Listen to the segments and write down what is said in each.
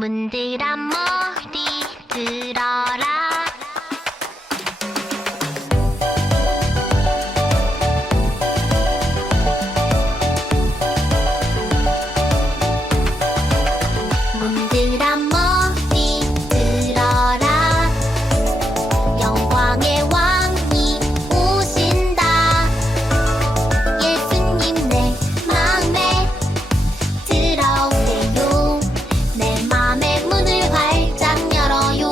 문드란 머리 들어라. 문드란 머리 들어라. 영광의 왕이 오신다. 예수님 내 맘에 들어오세요. 내 맘의 문을 활짝 열어요.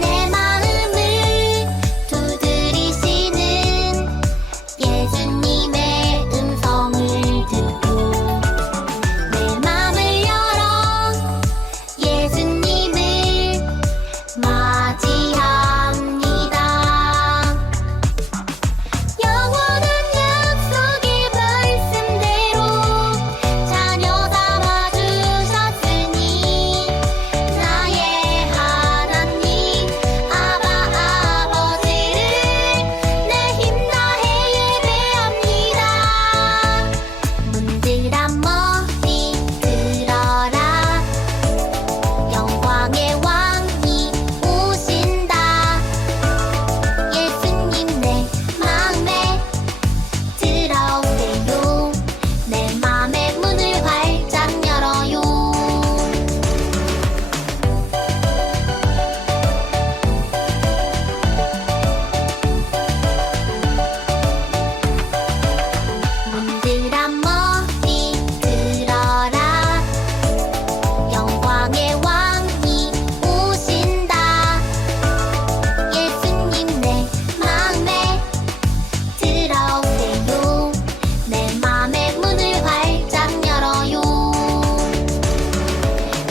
내 마음을 두드리시는 예수님의 음성을 듣고 내 맘을 열어 예수님을 맞이합니다. 영원한 약속의 말씀대로 자녀 삼아 주셨으니 나의 하나님 아바 아버지를 내 힘 다해 예배합니다. 문드란 머리 들어라. 영광의 왕이 오신다. 예수님 내 맘에 들어오세요. 내 맘의 문을 활짝 열어요. 문드란 머리 들어라. 영광의 왕이 오신다. 예수님 내 맘에 들어오세요. 내 맘의 문을 활짝 열어요.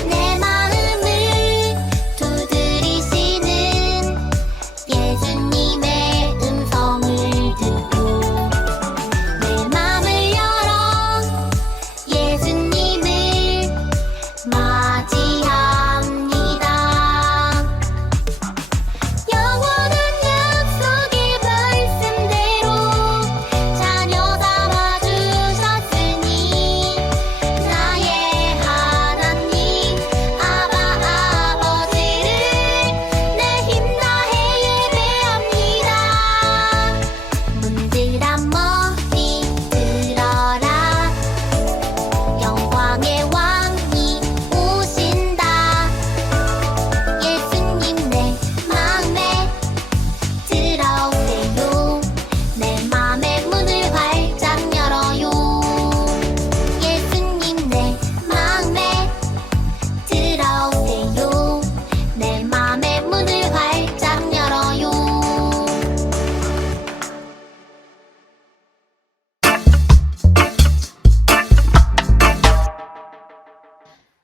내 마음을 두드리시는 예수님의 음성을 듣고 내 맘을 열어 예수님을 맞이합니다. 영원한 약속의 말씀대로 자녀 삼아 주셨으니 나의 하나님 아바 아버지를 내 힘 다해 예배합니다. 문드란 머리 들어라. 영광의 왕이 오신다. 예수님 내 맘에 들어오세요. 내 맘의 문을 활짝 열어요. 예수님 내 맘에 들어오세요. 내 맘의 문을 활짝 열어요.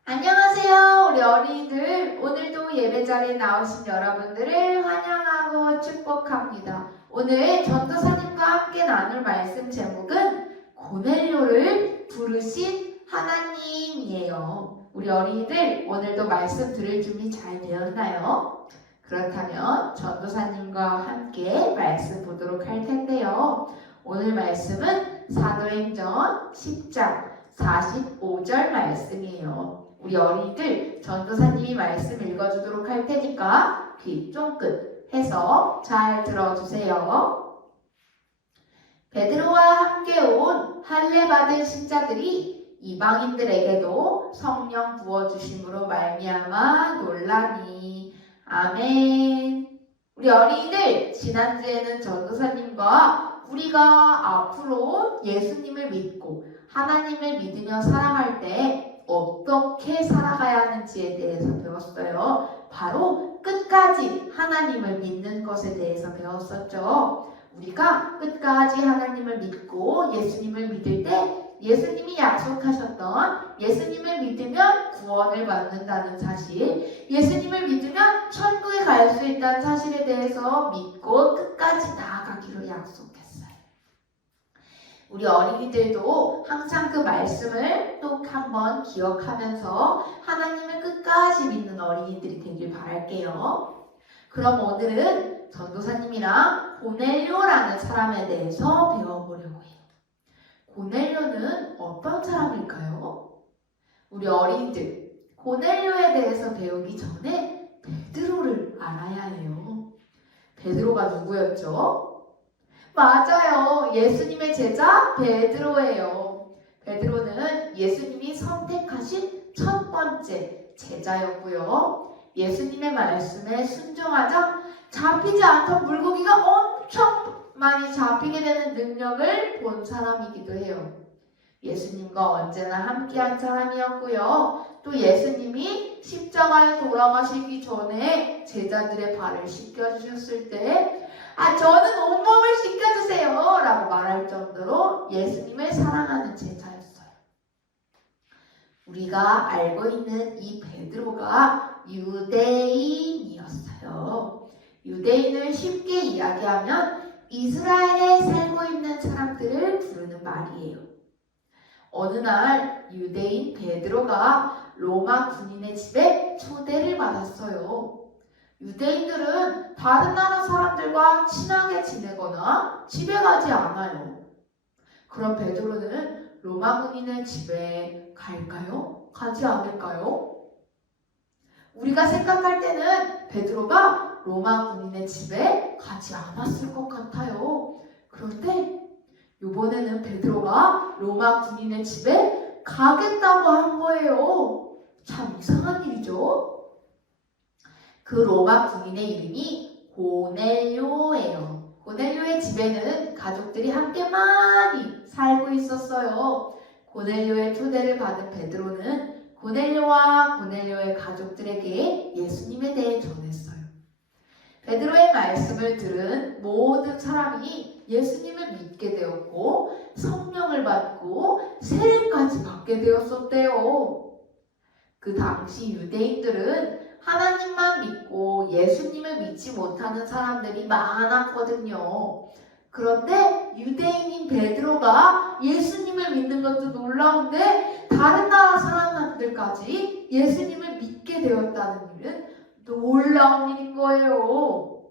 안녕하세요, 우리 어린이들. 오늘도 예배 자리에 나오신 여러분들을 환영하고 축복합니다. 오늘 전도사님과 함께 나눌 말씀 제목은 고넬료를 부르신 하나님이에요. 우리 어린이들 오늘도 말씀 들을 준비 잘 되었나요? 그렇다면 전도사님과 함께 말씀 보도록 할 텐데요. 오늘 말씀은 사도행전 10장 45절 말씀이에요. 우리 어린이들 전도사님이 말씀 읽어주도록 할 테니까 귀 쫑긋 해서 잘 들어주세요. 베드로와 함께 온 할례 받은 신자들이 이방인들에게도 성령 부어주심으로 말미암아 놀라니. 아멘. 우리 어린이들 지난주에는 전도사님과 우리가 앞으로 예수님을 믿고 하나님을 믿으며 살아갈 때 어떻게 살아가야 하는지에 대해서 배웠어요. 바로 끝까지 하나님을 믿는 것에 대해서 배웠었죠. 우리가 끝까지 하나님을 믿고 예수님을 믿을 때 예수님이 약속하셨던 예수님을 믿으면 구원을 받는다는 사실, 예수님을 믿으면 천국에 갈 수 있다는 사실에 대해서 믿고 끝까지 나아가기로 약속했어요. 우리 어린이들도 항상 그 말씀을 또 한번 기억하면서 하나님을 끝까지 믿는 어린이들이 되길 바랄게요. 그럼 오늘은 전도사님이랑 고넬료라는 사람에 대해서 배워보려고 해요. 고넬료는 어떤 사람일까요? 우리 어린이들, 고넬료에 대해서 배우기 전에 베드로를 알아야 해요. 베드로가 누구였죠? 맞아요. 예수님의 제자 베드로예요. 베드로는 예수님이 선택하신 첫 번째 제자였고요. 예수님의 말씀에 순종하자 잡히지 않던 물고기가 엄청 많이 잡히게 되는 능력을 본 사람이기도 해요. 예수님과 언제나 함께한 사람이었고요. 또 예수님이 십자가에 돌아가시기 전에 제자들의 발을 씻겨주셨을 때 저는 온몸을 씻겨주세요 라고 말할 정도로 예수님을 사랑하는 제자였어요. 우리가 알고 있는 이 베드로가 유대인이었어요. 유대인을 쉽게 이야기하면 이스라엘에 살고 있는 사람들을 부르는 말이에요. 어느 날 유대인 베드로가 로마 군인의 집에 초대를 받았어요. 유대인들은 다른 나라 사람들과 친하게 지내거나 집에 가지 않아요. 그럼 베드로는 로마 군인의 집에 갈까요? 가지 않을까요? 우리가 생각할 때는 베드로가 로마 군인의 집에 가지 않았을 것 같아요. 그런데 이번에는 베드로가 로마 군인의 집에 가겠다고 한 거예요. 참 이상한 일이죠? 그 로마 군인의 이름이 고넬료예요. 고넬료의 집에는 가족들이 함께 많이 살고 있었어요. 고넬료의 초대를 받은 베드로는 고넬료와 고넬료의 가족들에게 예수님에 대해 전했어요. 베드로의 말씀을 들은 모든 사람이 예수님을 믿게 되었고 성령을 받고 세례까지 받게 되었었대요. 그 당시 유대인들은 하나님만 믿고 예수님을 믿지 못하는 사람들이 많았거든요. 그런데 유대인인 베드로가 예수님을 믿는 것도 놀라운데 다른 나라 사람들까지 예수님을 믿게 되었다는 일은 놀라운 일인 거예요.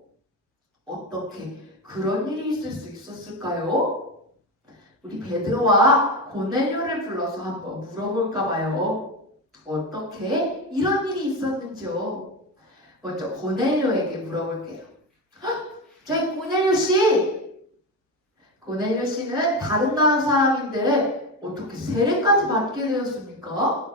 어떻게 그런 일이 있을 수 있었을까요? 우리 베드로와 고넬료를 불러서 한번 물어볼까 봐요. 어떻게 이런 일이 있었는지요? 먼저 고넬료에게 물어볼게요. 저희 고넬료 씨! 고넬료 씨는 다른 나라 사람인데 어떻게 세례까지 받게 되었습니까?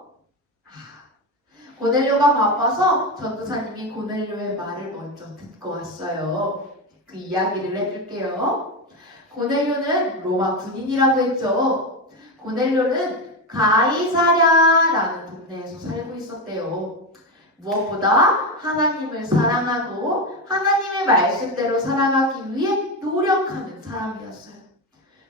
고넬료가 바빠서 전도사님이 고넬료의 말을 먼저 듣고 왔어요. 그 이야기를 해줄게요. 고넬료는 로마 군인이라고 했죠. 고넬료는 가이사랴라는 동네에서 살고 있었대요. 무엇보다 하나님을 사랑하고 하나님의 말씀대로 살아가기 위해 노력하는 사람이었어요.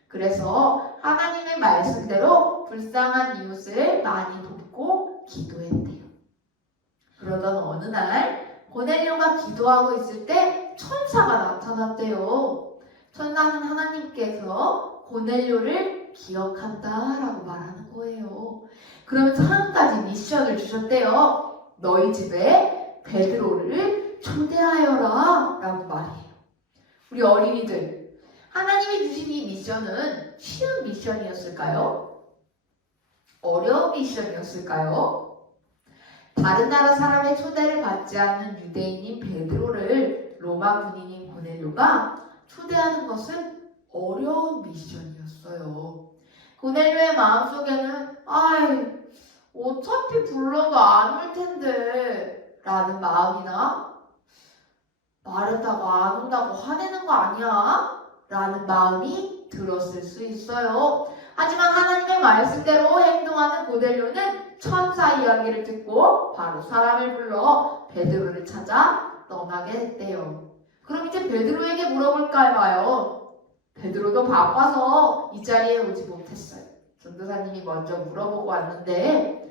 그래서 하나님의 말씀대로 불쌍한 이웃을 많이 돕고 기도했대요. 그러던 어느 날 고넬료가 기도하고 있을 때 천사가 나타났대요. 천사는 하나님께서 고넬료를 기억한다라고 말하는 거예요. 그러면서 한 가지 미션을 주셨대요. 너희 집에 베드로를 초대하여라 라고 말해요. 우리 어린이들, 하나님이 주신 이 미션은 쉬운 미션이었을까요? 어려운 미션이었을까요? 다른 나라 사람의 초대를 받지 않는 유대인인 베드로를 로마 군인인 고넬료가 초대하는 것은 어려운 미션이었어요. 고넬료의 마음속에는 어차피 불러도 안 올 텐데 라는 마음이나 말했다가 안 온다고 화내는 거 아니야? 라는 마음이 들었을 수 있어요. 하지만 하나님의 말씀대로 행동하는 고넬료는 천사 이야기를 듣고 바로 사람을 불러 베드로를 찾아 떠나게 했대요. 그럼 이제 베드로에게 물어볼까 해봐요. 베드로도 바빠서 이 자리에 오지 못했어요. 전도사님이 먼저 물어보고 왔는데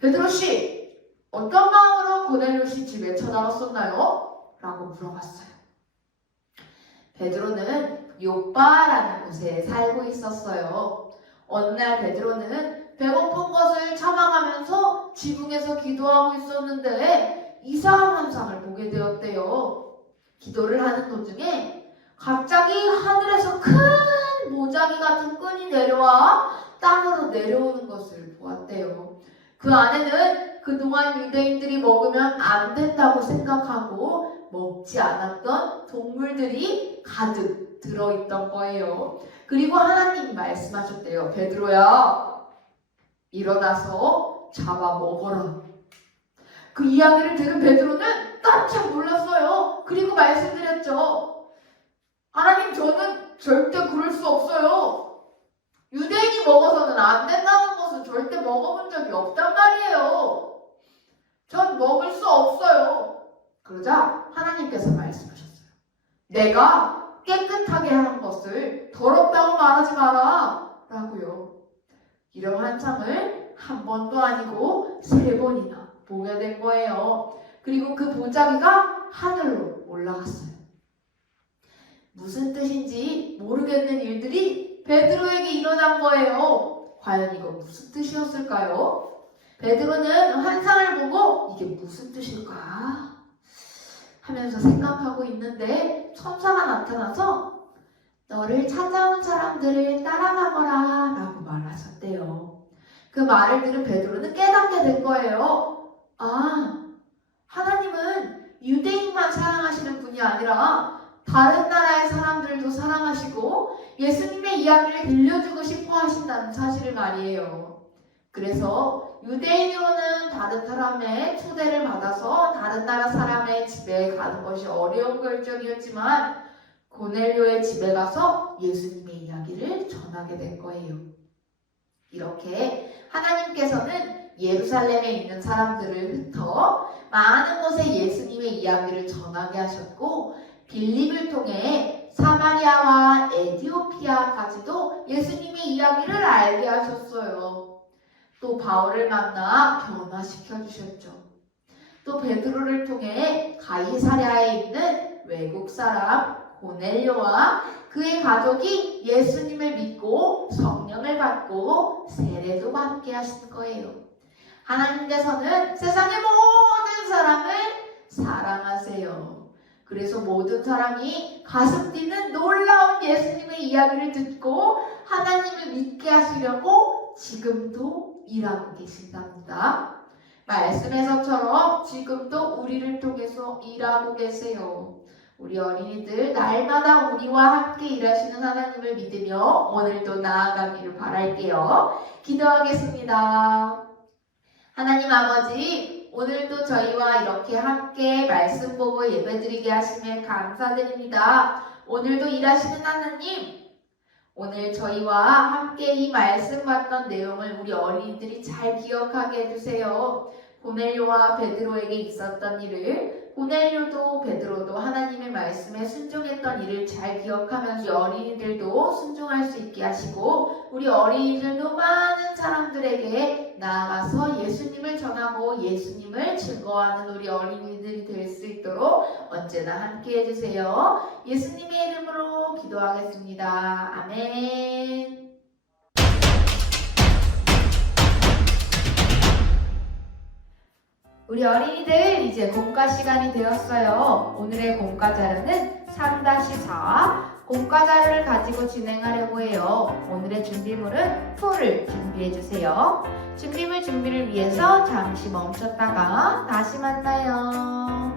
베드로 씨, 어떤 마음으로 고넬료 씨 집에 찾아갔었나요? 라고 물어봤어요. 베드로는 요빠라는 곳에 살고 있었어요. 어느 날 베드로는 배고픈 것을 참아가면서 지붕에서 기도하고 있었는데 이상한 현상을 보게 되었대요. 기도를 하는 도중에 갑자기 하늘에서 큰 모자기 같은 끈이 내려와 땅으로 내려오는 것을 보았대요. 그 그 안에는 그동안 유대인들이 먹으면 안 된다고 생각하고 먹지 않았던 동물들이 가득 들어있던 거예요. 그리고 하나님이 말씀하셨대요. 베드로야, 일어나서 잡아 먹어라. 그 이야기를 들은 베드로는 깜짝 놀랐어요. 그리고 말씀드렸죠. 하나님, 저는 절대 그럴 수 없어요. 유대인이 먹어서는 안 된다는 것은 절대 먹어본 적이 없단 말이에요. 전 먹을 수 없어요. 그러자 하나님께서 말씀하셨어요. 내가 깨끗하게 하는 것을 더럽다고 말하지 마라 라고요. 이런 환상을 한 번도 아니고 3번이나 보게 된 거예요. 그리고 그 보자기가 하늘로 올라갔어요. 무슨 뜻인지 모르겠는 일들이 베드로에게 일어난 거예요. 과연 이거 무슨 뜻이었을까요? 베드로는 환상을 보고 이게 무슨 뜻일까 하면서 생각하고 있는데 천사가 나타나서 너를 찾아온 사람들을 따라가거라 라고 말하셨대요. 그 말을 들은 베드로는 깨닫게 된 거예요. 아, 하나님은 유대인만 사랑하시는 분이 아니라 다른 나라의 사람들도 사랑하시고 예수님의 이야기를 들려주고 싶어 하신다는 사실을 말이에요. 그래서 유대인으로는 다른 사람의 초대를 받아서 다른 나라 사람의 집에 가는 것이 어려운 결정이었지만 고넬료의 집에 가서 예수님의 이야기를 전하게 된 거예요. 이렇게 하나님께서는 예루살렘에 있는 사람들을 흩어 많은 곳에 예수님의 이야기를 전하게 하셨고 빌립을 통해 사마리아와 에티오피아까지도 예수님의 이야기를 알게 하셨어요. 또 바울을 만나 변화시켜 주셨죠. 또 베드로를 통해 가이사랴에 있는 외국 사람 고넬료와 그의 가족이 예수님을 믿고 성령을 받고 세례도 받게 하신 거예요. 하나님께서는 세상의 모든 사람을 사랑하세요. 그래서 모든 사람이 가슴 뛰는 놀라운 예수님의 이야기를 듣고 하나님을 믿게 하시려고 지금도 일하고 계신답니다. 말씀에서처럼 지금도 우리를 통해서 일하고 계세요. 우리 어린이들 날마다 우리와 함께 일하시는 하나님을 믿으며 오늘도 나아가기를 바랄게요. 기도하겠습니다. 하나님 아버지, 오늘도 저희와 이렇게 함께 말씀 보고 예배드리게 하시면 감사드립니다. 오늘도 일하시는 하나님, 오늘 저희와 함께 이 말씀 받던 내용을 우리 어린이들이 잘 기억하게 해주세요. 고넬료와 베드로에게 있었던 일을, 고넬료도 베드로도 하나님의 말씀에 순종했던 일을 잘 기억하면서 우리 어린이들도 순종할 수 있게 하시고 우리 어린이들도 많은 사람들에게 나아가서 예수님을 전하고 예수님을 증거하는 우리 어린이들이 될 수 있도록 언제나 함께 해주세요. 예수님의 이름으로 기도하겠습니다. 아멘. 우리 어린이들 이제 공과 시간이 되었어요. 오늘의 공과 자료는 3-4 공과 자료를 가지고 진행하려고 해요. 오늘의 준비물은 풀을 준비해주세요. 준비를 위해서 잠시 멈췄다가 다시 만나요.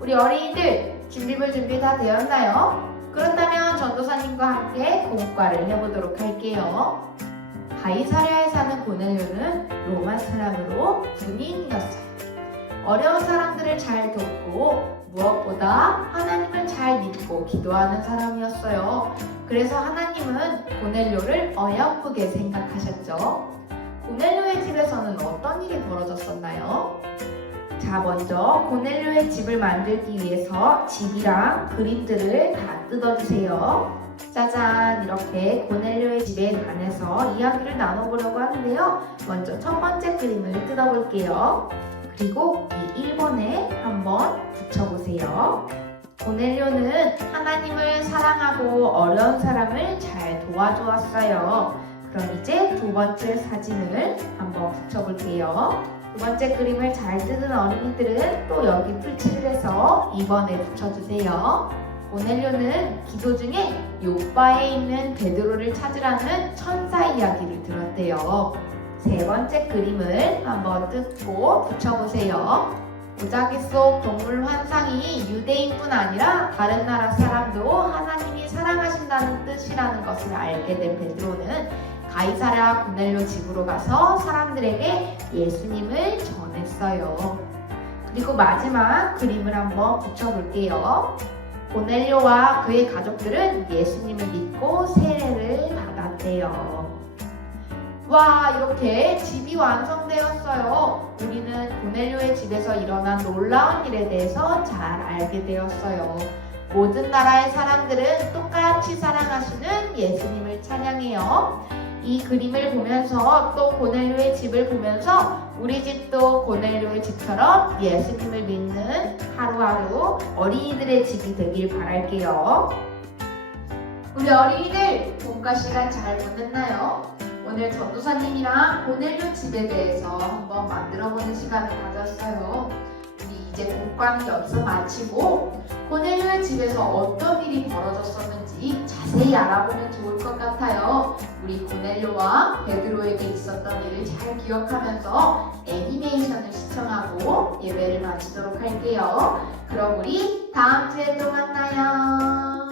우리 어린이들 준비물 준비 다 되었나요? 그렇다면 전도사님과 함께 공과를 해보도록 할게요. 가이사랴에 사는 고넬료는 로마 사람으로 군인이었어요. 어려운 사람들을 잘 돕고 무엇보다 하나님을 잘 믿고 기도하는 사람이었어요. 그래서 하나님은 고넬료를 어여쁘게 생각하셨죠. 고넬료의 집에서는 어떤 일이 벌어졌었나요? 자, 먼저 고넬료의 집을 만들기 위해서 집이랑 그림들을 다 뜯어주세요. 짜잔, 이렇게 고넬료의 집에 관해서 이야기를 나눠보려고 하는데요. 먼저 첫 번째 그림을 뜯어볼게요. 그리고 이 1번에 한번 붙여보세요. 고넬료는 하나님을 사랑하고 어려운 사람을 잘 도와주었어요. 그럼 이제 두 번째 사진을 한번 붙여볼게요. 두 번째 그림을 잘 뜯은 어린이들은 또 여기 풀칠을 해서 2번에 붙여주세요. 고넬료는 기도 중에 요바에 있는 베드로를 찾으라는 천사 이야기를 들었대요. 세 번째 그림을 한번 뜯고 붙여보세요. 보자기 속 동물 환상이 유대인뿐 아니라 다른 나라 사람도 하나님이 사랑하신다는 뜻이라는 것을 알게 된 베드로는 가이사랴 고넬료 집으로 가서 사람들에게 예수님을 전했어요. 그리고 마지막 그림을 한번 붙여볼게요. 고넬료와 그의 가족들은 예수님을 믿고 세례를 받았대요. 와, 이렇게 집이 완성되었어요. 우리는 고넬료의 집에서 일어난 놀라운 일에 대해서 잘 알게 되었어요. 모든 나라의 사람들은 똑같이 사랑하시는 예수님을 찬양해요. 이 그림을 보면서 또 고넬료의 집을 보면서 우리 집도 고넬료의 집처럼 예수님을 믿는 하루하루 어린이들의 집이 되길 바랄게요. 우리 어린이들 본가 시간 잘 보냈나요? 오늘 전도사님이랑 고넬료 집에 대해서 한번 만들어보는 시간을 가졌어요. 우리 이제 공과는 여기서 마치고 고넬료의 집에서 어떤 일이 벌어졌었는지 자세히 알아보면 좋을 것 같아요. 우리 고넬료와 베드로에게 있었던 일을 잘 기억하면서 애니메이션을 시청하고 예배를 마치도록 할게요. 그럼 우리 다음 주에 또 만나요.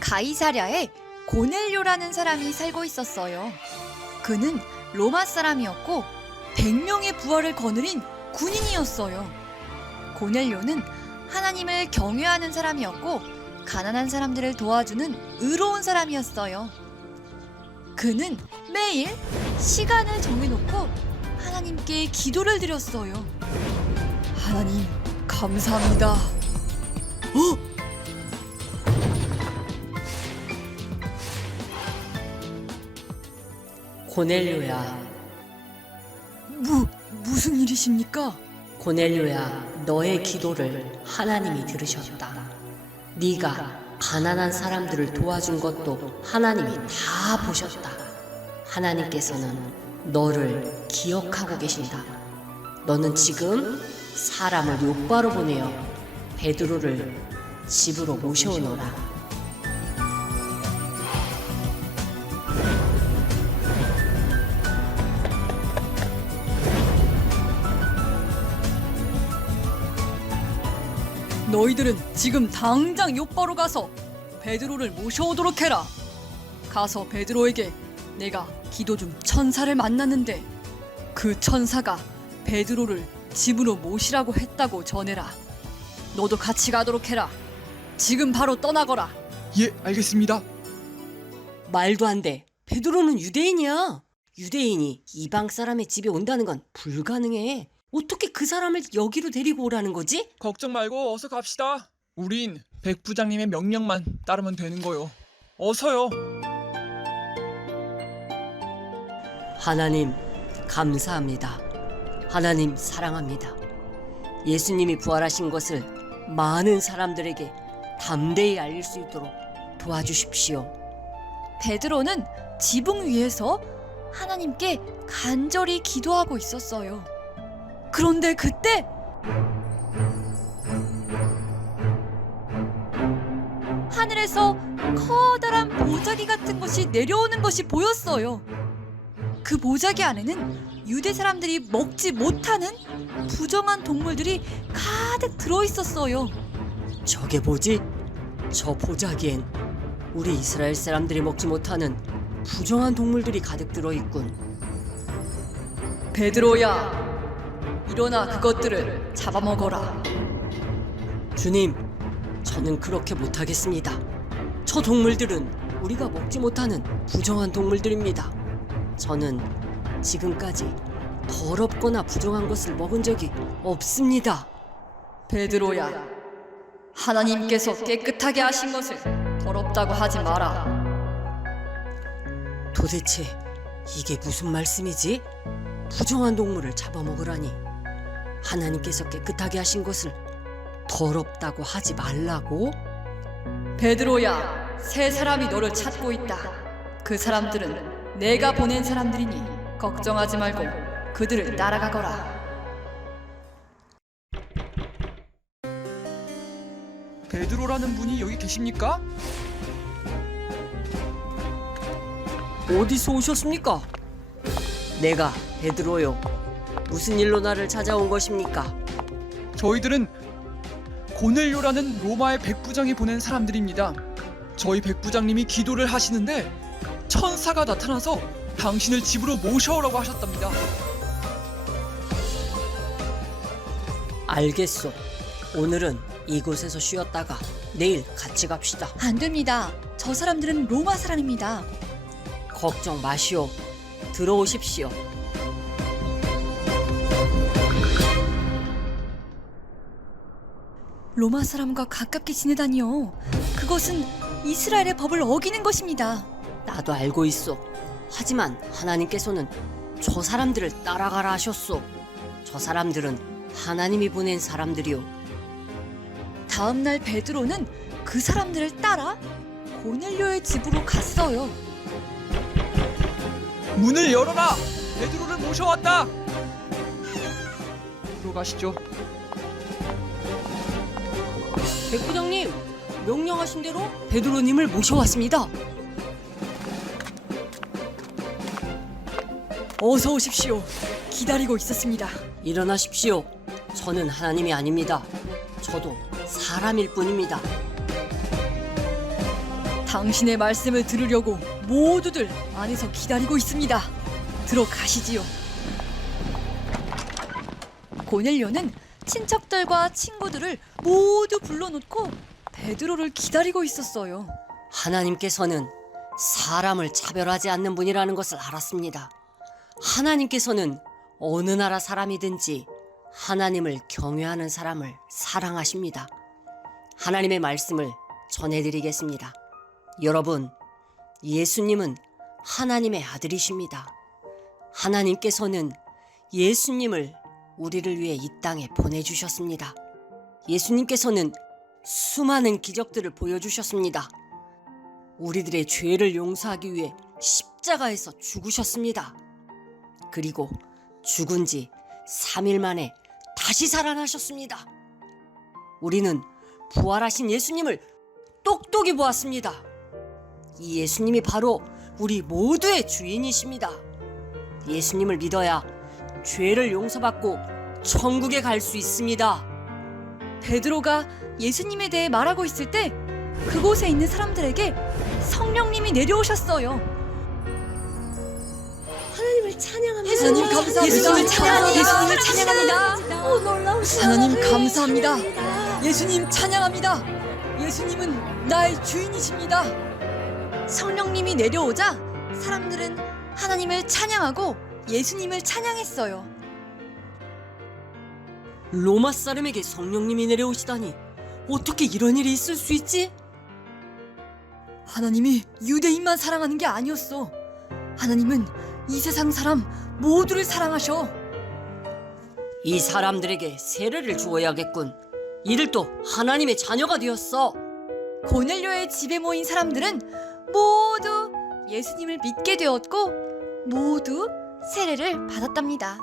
가이사랴에 고넬료라는 사람이 살고 있었어요. 그는 로마 사람이었고 100명의 부하를 거느린 군인이었어요. 고넬료는 하나님을 경외하는 사람이었고 가난한 사람들을 도와주는 의로운 사람이었어요. 그는 매일 시간을 정해놓고 하나님께 기도를 드렸어요. 하나님, 감사합니다. 고넬료야, 무슨 일이십니까? 고넬료야, 너의 기도를 하나님이 들으셨다. 네가 가난한 사람들을 도와준 것도 하나님이 다 보셨다. 하나님께서는 너를 기억하고 계신다. 너는 지금 사람을 욥바로 보내어 베드로를 집으로 모셔오너라. 너희들은 지금 당장 욥바로 가서 베드로를 모셔오도록 해라. 가서 베드로에게 내가 기도 중 천사를 만났는데 그 천사가 베드로를 집으로 모시라고 했다고 전해라. 너도 같이 가도록 해라. 지금 바로 떠나거라. 예, 알겠습니다. 말도 안 돼. 베드로는 유대인이야. 유대인이 이방 사람의 집에 온다는 건 불가능해. 어떻게 그 사람을 여기로 데리고 오라는 거지? 걱정 말고 어서 갑시다. 우린 백 부장님의 명령만 따르면 되는 거요. 어서요. 하나님, 감사합니다. 하나님, 사랑합니다. 예수님이 부활하신 것을 많은 사람들에게 담대히 알릴 수 있도록 도와주십시오. 베드로는 지붕 위에서 하나님께 간절히 기도하고 있었어요. 그런데 그때 하늘에서 커다란 보자기 같은 것이 내려오는 것이 보였어요. 그 보자기 안에는 유대 사람들이 먹지 못하는 부정한 동물들이 가득 들어있었어요. 저게 뭐지? 저 보자기엔 우리 이스라엘 사람들이 먹지 못하는 부정한 동물들이 가득 들어있군. 베드로야, 일어나 그것들을 잡아먹어라. 주님, 저는 그렇게 못하겠습니다. 저 동물들은 우리가 먹지 못하는 부정한 동물들입니다. 저는 지금까지 더럽거나 부정한 것을 먹은 적이 없습니다. 베드로야, 하나님께서 깨끗하게 하신 것을 더럽다고 하지 마라. 도대체 이게 무슨 말씀이지? 부정한 동물을 잡아먹으라니. 하나님께서 깨끗하게 하신 것을 더럽다고 하지 말라고? 베드로야, 세 사람이 너를 찾고 있다. 그 사람들은 내가 보낸 사람들이니 걱정하지 말고 그들을 따라가거라. 베드로라는 분이 여기 계십니까? 어디서 오셨습니까? 내가 베드로요. 무슨 일로 나를 찾아온 것입니까? 저희들은 고넬료라는 로마의 백부장이 보낸 사람들입니다. 저희 백부장님이 기도를 하시는데 천사가 나타나서 당신을 집으로 모셔오라고 하셨답니다. 알겠소. 오늘은 이곳에서 쉬었다가 내일 같이 갑시다. 안 됩니다. 저 사람들은 로마 사람입니다. 걱정 마시오. 들어오십시오. 로마 사람과 가깝게 지내다니요. 그것은 이스라엘의 법을 어기는 것입니다. 나도 알고 있소. 하지만 하나님께서는 저 사람들을 따라가라 하셨소. 저 사람들은 하나님이 보낸 사람들이오. 다음 날 베드로는 그 사람들을 따라 고넬료의 집으로 갔어요. 문을 열어라! 베드로를 모셔왔다! 들어가시죠. 백부장님, 명령하신 대로 베드로님을 모셔왔습니다. 어서 오십시오. 기다리고 있었습니다. 일어나십시오. 저는 하나님이 아닙니다. 저도 사람일 뿐입니다. 당신의 말씀을 들으려고 모두들 안에서 기다리고 있습니다. 들어가시지요. 고넬료는 친척들과 친구들을 모두 불러놓고 베드로를 기다리고 있었어요. 하나님께서는 사람을 차별하지 않는 분이라는 것을 알았습니다. 하나님께서는 어느 나라 사람이든지 하나님을 경외하는 사람을 사랑하십니다. 하나님의 말씀을 전해드리겠습니다. 여러분, 예수님은 하나님의 아들이십니다. 하나님께서는 예수님을 우리를 위해 이 땅에 보내주셨습니다. 예수님께서는 수많은 기적들을 보여주셨습니다. 우리들의 죄를 용서하기 위해 십자가에서 죽으셨습니다. 그리고 죽은 지 3일 만에 다시 살아나셨습니다. 우리는 부활하신 예수님을 똑똑히 보았습니다. 이 예수님이 바로 우리 모두의 주인이십니다. 예수님을 믿어야 죄를 용서받고 천국에 갈 수 있습니다. 베드로가 예수님에 대해 말하고 있을 때 그곳에 있는 사람들에게 성령님이 내려오셨어요. 하나님을 찬양합니다. 하나님 감사합니다. 예수님을 찬양합니다. 예수님을 찬양합니다. 하나님 감사합니다. 예수님 찬양합니다. 예수님은 나의 주인이십니다. 성령님이 내려오자 사람들은 하나님을 찬양하고 예수님을 찬양했어요. 로마 사람에게 성령님이 내려오시다니 어떻게 이런 일이 있을 수 있지? 하나님이 유대인만 사랑하는 게 아니었어. 하나님은 이 세상 사람 모두를 사랑하셔. 이 사람들에게 세례를 주어야겠군. 이들도 하나님의 자녀가 되었어. 고넬료의 집에 모인 사람들은 모두 예수님을 믿게 되었고 모두 세례를 받았답니다.